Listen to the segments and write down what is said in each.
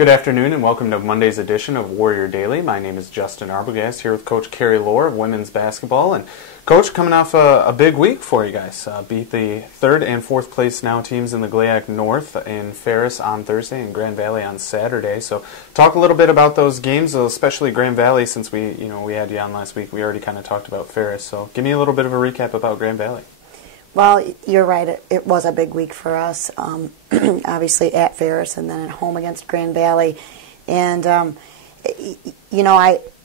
Good afternoon and welcome to Monday's edition of Warrior Daily. My name is Justin Arbogast here with Coach Carrie Lohr of women's basketball. And Coach, coming off a big week for you guys. Beat the third and fourth place now teams in the GLIAC North in Ferris on Thursday and Grand Valley on Saturday. So talk a little bit about those games, especially Grand Valley, since we had you on last week. We already kind of talked about Ferris. So give me a little bit of a recap about Grand Valley. Well, you're right. It was a big week for us, obviously at Ferris and then at home against Grand Valley. And, I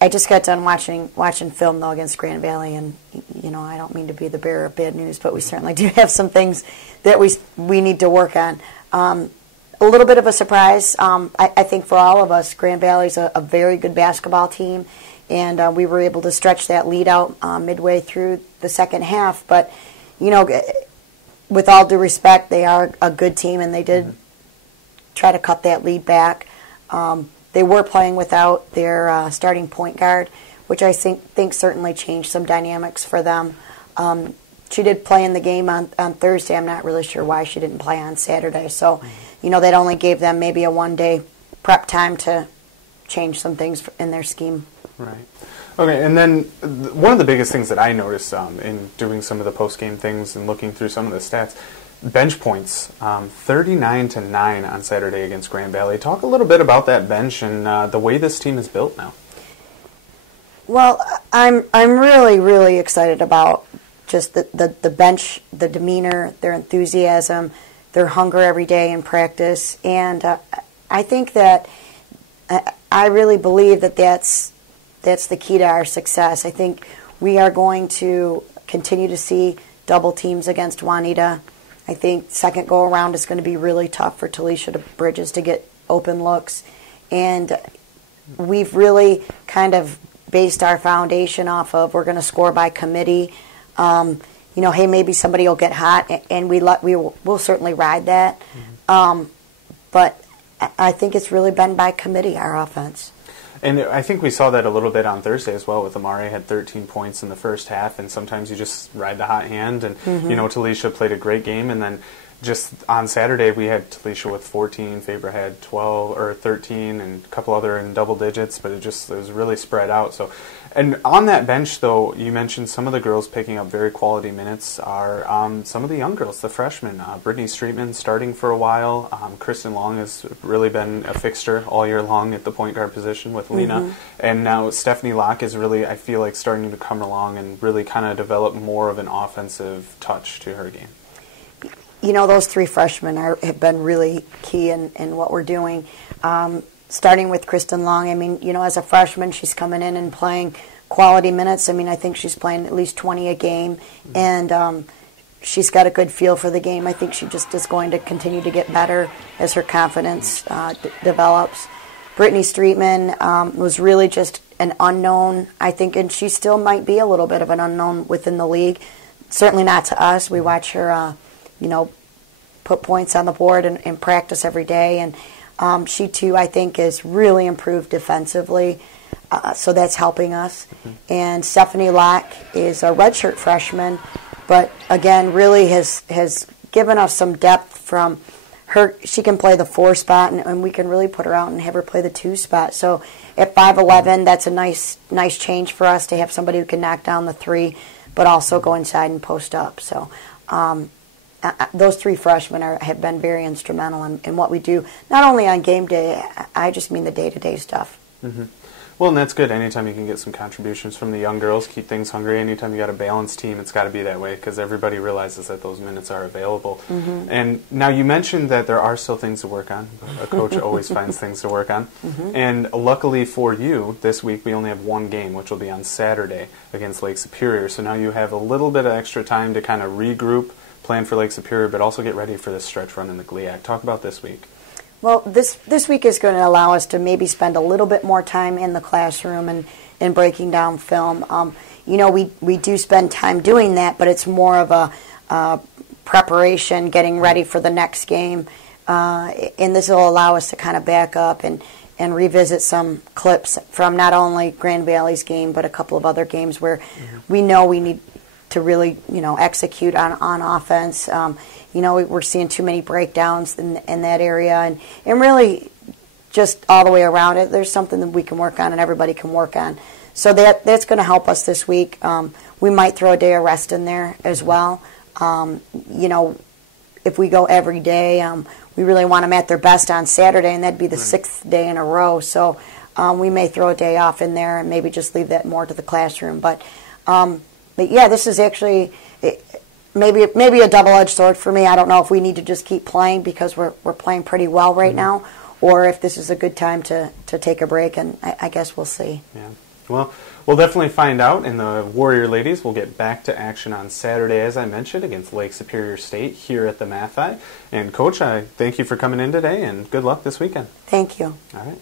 just got done watching film, though, against Grand Valley. And, I don't mean to be the bearer of bad news, but we certainly do have some things that we need to work on. A little bit of a surprise, I think, for all of us. Grand Valley's a very good basketball team. And we were able to stretch that lead out midway through the second half. But with all due respect, they are a good team, and they did try to cut that lead back. They were playing without their starting point guard, which I think certainly changed some dynamics for them. She did play in the game on Thursday. I'm not really sure why she didn't play on Saturday. So, that only gave them maybe a one-day prep time to change some things in their scheme. Right. Okay, and then one of the biggest things that I noticed in doing some of the post-game things and looking through some of the stats, bench points, 39-9 on Saturday against Grand Valley. Talk a little bit about that bench and the way this team is built now. Well, I'm really, really excited about just the bench, the demeanor, their enthusiasm, their hunger every day in practice, and I think that I really believe that that's the key to our success. I think we are going to continue to see double teams against Juanita. I think second go around is going to be really tough for Talisha Bridges to get open looks. And we've really kind of based our foundation off of we're going to score by committee. Hey, maybe somebody will get hot, and we'll certainly ride that. But I think it's really been by committee, our offense. And I think we saw that a little bit on Thursday as well with Amari had 13 points in the first half, and sometimes you just ride the hot hand. And, Talisha played a great game. And then just on Saturday we had Talisha with 14, Faber had 12 or 13, and a couple other in double digits, but it was really spread out. So, and on that bench, though, you mentioned some of the girls picking up very quality minutes are some of the young girls, the freshmen. Brittany Streetman starting for a while. Kristen Long has really been a fixture all year long at the point guard position with Lena. And now Stephanie Locke is really, I feel like, starting to come along and really kind of develop more of an offensive touch to her game. Those three freshmen have been really key in what we're doing. Starting with Kristen Long, as a freshman, she's coming in and playing quality minutes. I think she's playing at least 20 a game, and she's got a good feel for the game. I think she just is going to continue to get better as her confidence develops. Brittany Streetman was really just an unknown, I think, and she still might be a little bit of an unknown within the league. Certainly not to us. We watch her, put points on the board and practice every day, and she, too, I think, has really improved defensively, so that's helping us. And Stephanie Locke is a redshirt freshman, but, again, really has given us some depth from her. She can play the 4 spot, and we can really put her out and have her play the 2 spot. So at 5'11", that's a nice change for us to have somebody who can knock down the 3, but also go inside and post up. So those 3 freshmen have been very instrumental in what we do, not only on game day, I just mean the day-to-day stuff. Well, and that's good. Anytime you can get some contributions from the young girls, keep things hungry. Anytime you got a balanced team, it's got to be that way because everybody realizes that those minutes are available. And now you mentioned that there are still things to work on. A coach always finds things to work on. And luckily for you, this week we only have one game, which will be on Saturday against Lake Superior. So now you have a little bit of extra time to kind of regroup, plan for Lake Superior, but also get ready for this stretch run in the GLIAC. Talk about this week. Well, this week is going to allow us to maybe spend a little bit more time in the classroom and breaking down film. We do spend time doing that, but it's more of a preparation, getting ready for the next game. And this will allow us to kind of back up and revisit some clips from not only Grand Valley's game, but a couple of other games where we know we need to really, execute on offense. We're seeing too many breakdowns in that area, and really just all the way around it. There's something that we can work on and everybody can work on. So that's going to help us this week. We might throw a day of rest in there as well. If we go every day, we really want them at their best on Saturday, and that'd be the sixth day in a row. So we may throw a day off in there and maybe just leave that more to the classroom. But yeah, this is actually maybe a double-edged sword for me. I don't know if we need to just keep playing because we're playing pretty well right now, or if this is a good time to take a break, and I guess we'll see. Yeah. Well, we'll definitely find out, and the Warrior ladies will get back to action on Saturday, as I mentioned, against Lake Superior State here at the Mathi. And Coach, I thank you for coming in today, and good luck this weekend. Thank you. All right.